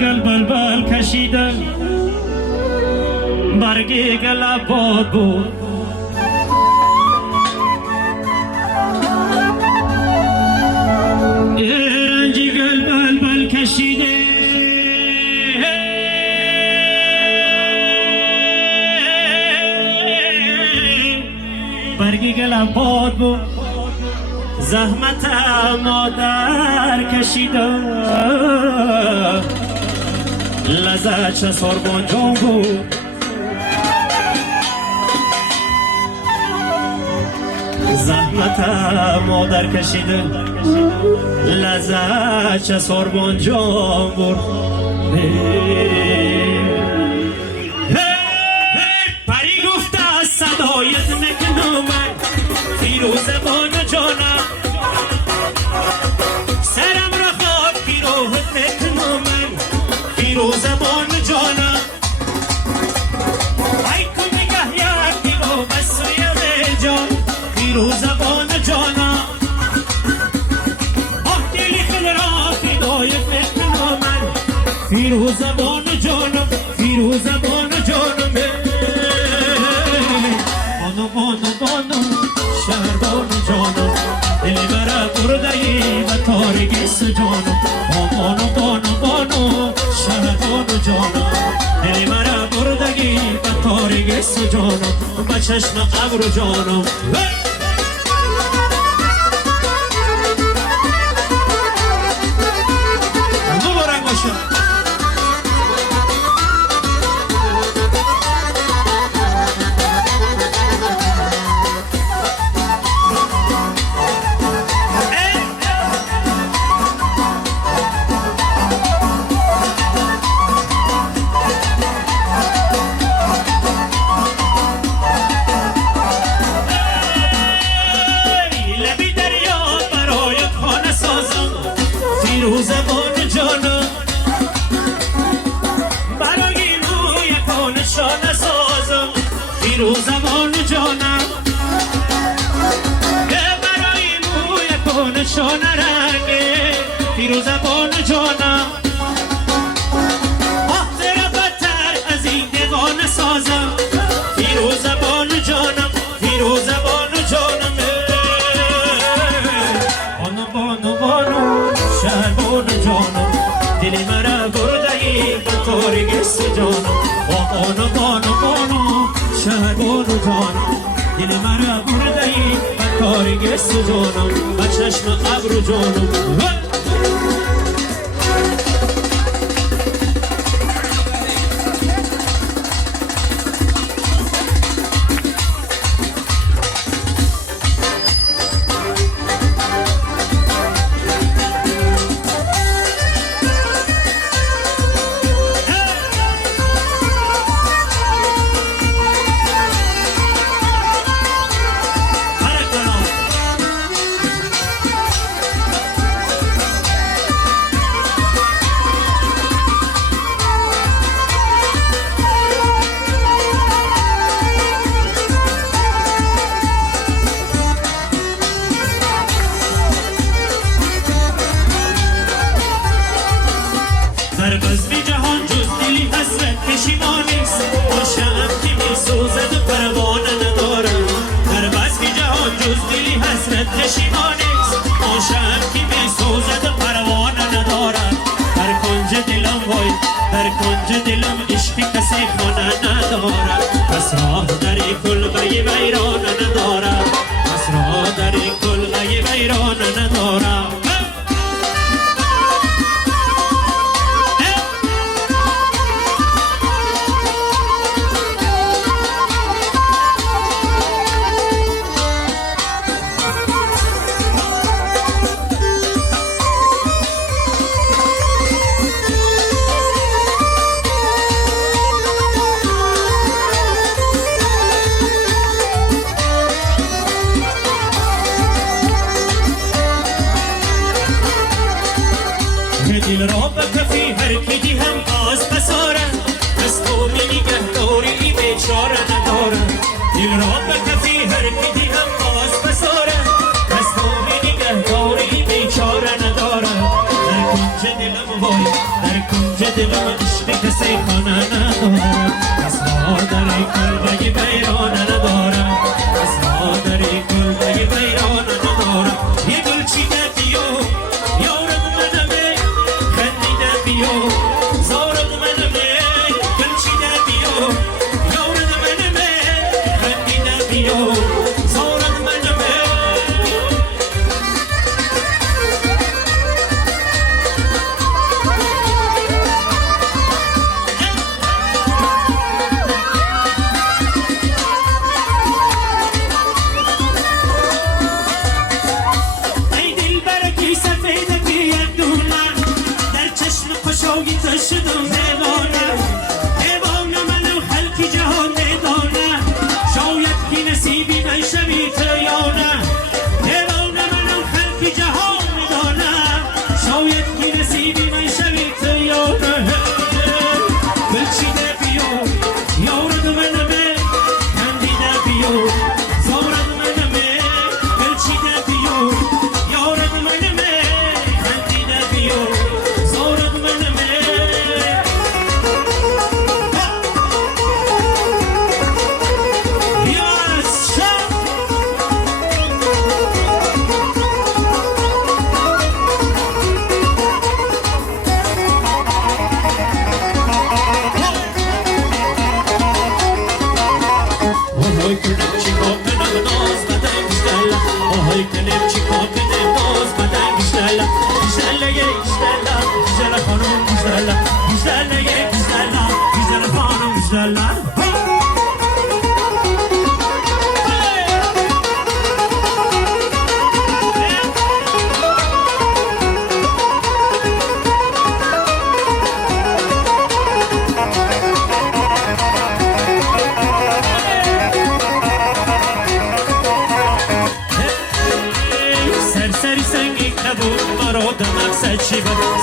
گل بلبل کشیدم برگی گل آباد بود رنجی گل بلبل کشیده برگی گل آباد بود زحمت مادر کشیده لذت چه سربان جان بود زحمت مادر کشیده لذت چه سربان جان بود پری گفته صدایت نکنم من فیروز بان جانم سرم را خواب پیروهت نکنم من فیروز بان جانم ای که میگه یک پیرو بسوی جان فیروز بان جانم آه دلی خل را فدایت نکنم من فیروز بان جانم فیروز بان جانم بانو بانو بانو شهربان جانم دلی برا برده ای و تارگی سجانم بانو بانو بانو شهربان جانم دلی برا برده ای و تارگی سجانم با چشم ابرو جانم مبارک باشه فیروز بان جانم برای مو یکان شانه سازم فیروز بان جانم برای مو یکان شانه رنگه فیروز بان جانم آخر بدتر از این دیوانه سازم فیروز بان جانم فیروز بان جانم بانو بانو بانو شهربان جانم دلی مرا برده ای به تارگی سجانم بانو بانو بانو شهربان جانم دلی مرا برده ای به تارگی سجانم با چشم ابرو جانم در بزم جهان جز دلی حسرت پشیمانیست عاشقم که میسوزد و پروانه ندارم در بزم جهان جز دلی حسرت پشیمانیست عاشقم که میسوزد و پروانه ندارم در کنج دلم وای در کنج دلم عشقی کسی خانه ندارم پس راه در این کلبه ویرانه ندارم پس راه در این کلبه ویرانه ندارم دل را به کفی هر کی هم باز بسارم از تو نگه داری بیچاره ندارم دل را به کفی هر کی هم باز بسارم از تو نگه داری بیچاره ندارم در کنج دلم وای در کنج دلم عشق کسی خانه ندارم از مادر کلبه بیرانه ندارم از مادر کلبه بیرانه ندارم یه گل چیده بیو یارم منمه خندیده بیو زارم منمه گل چیده بیو یارم منمه خندیده بیو زارم منمه شدم دیوانه دیوانه منو خلق جهان ندانه شاید که نصیبی من شوی تو یا نه دیوانه منو خلق جهان ندانه شاید که نصیبی من شوی تو یا نه بلچیده بیو یارد منمه خندیده بیو زارد منمه بلچیده بیو یارد منمه خندیده بیو زارد منمه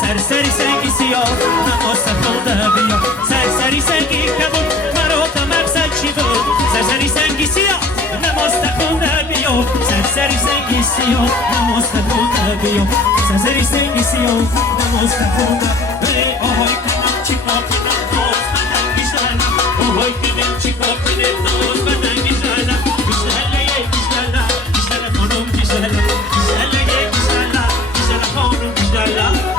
سرسری سنگی سیاه نماز خونده بیا سرسری سنگی کبود مرا تا مقصد چی بود سرسری سنگی سیاه نماز خونده بیا سرسری سنگی سیاه نماز خونده بیا سرسری سنگی سیاه نماز خونده بیا آهای کنم چیکار کنم باز بدن بیشترم آهای کنم چیکار کنم باز بدن بیشترم بیشترم بیشترم بیشترم خانم بیشترم بیشترم بیشترم بیشترم خانم بیشترم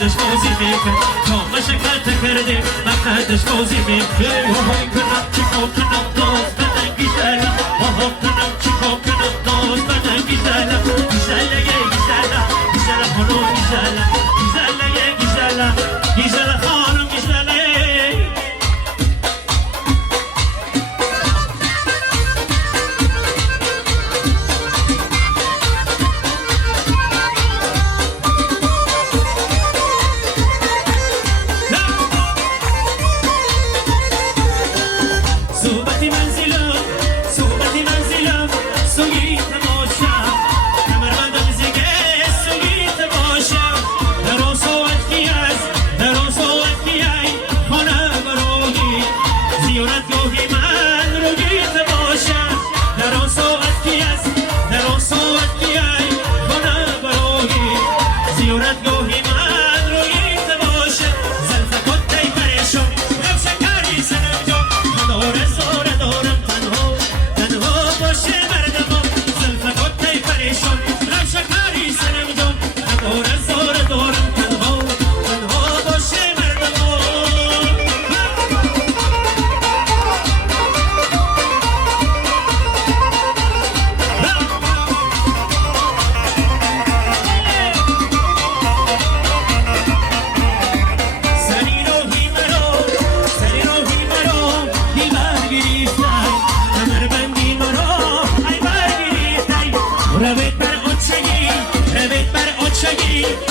مقدش بازی میکن تا مشکل کرده مقدش بازی میکن آهای کنم چیکار کنم داز بدن گیزلم آها کنم چیکار کنم داز بدن گیزلم گیزله گیزله گیزله خانم گیزله گیزله گیزله گیزله خانم گیزله دلی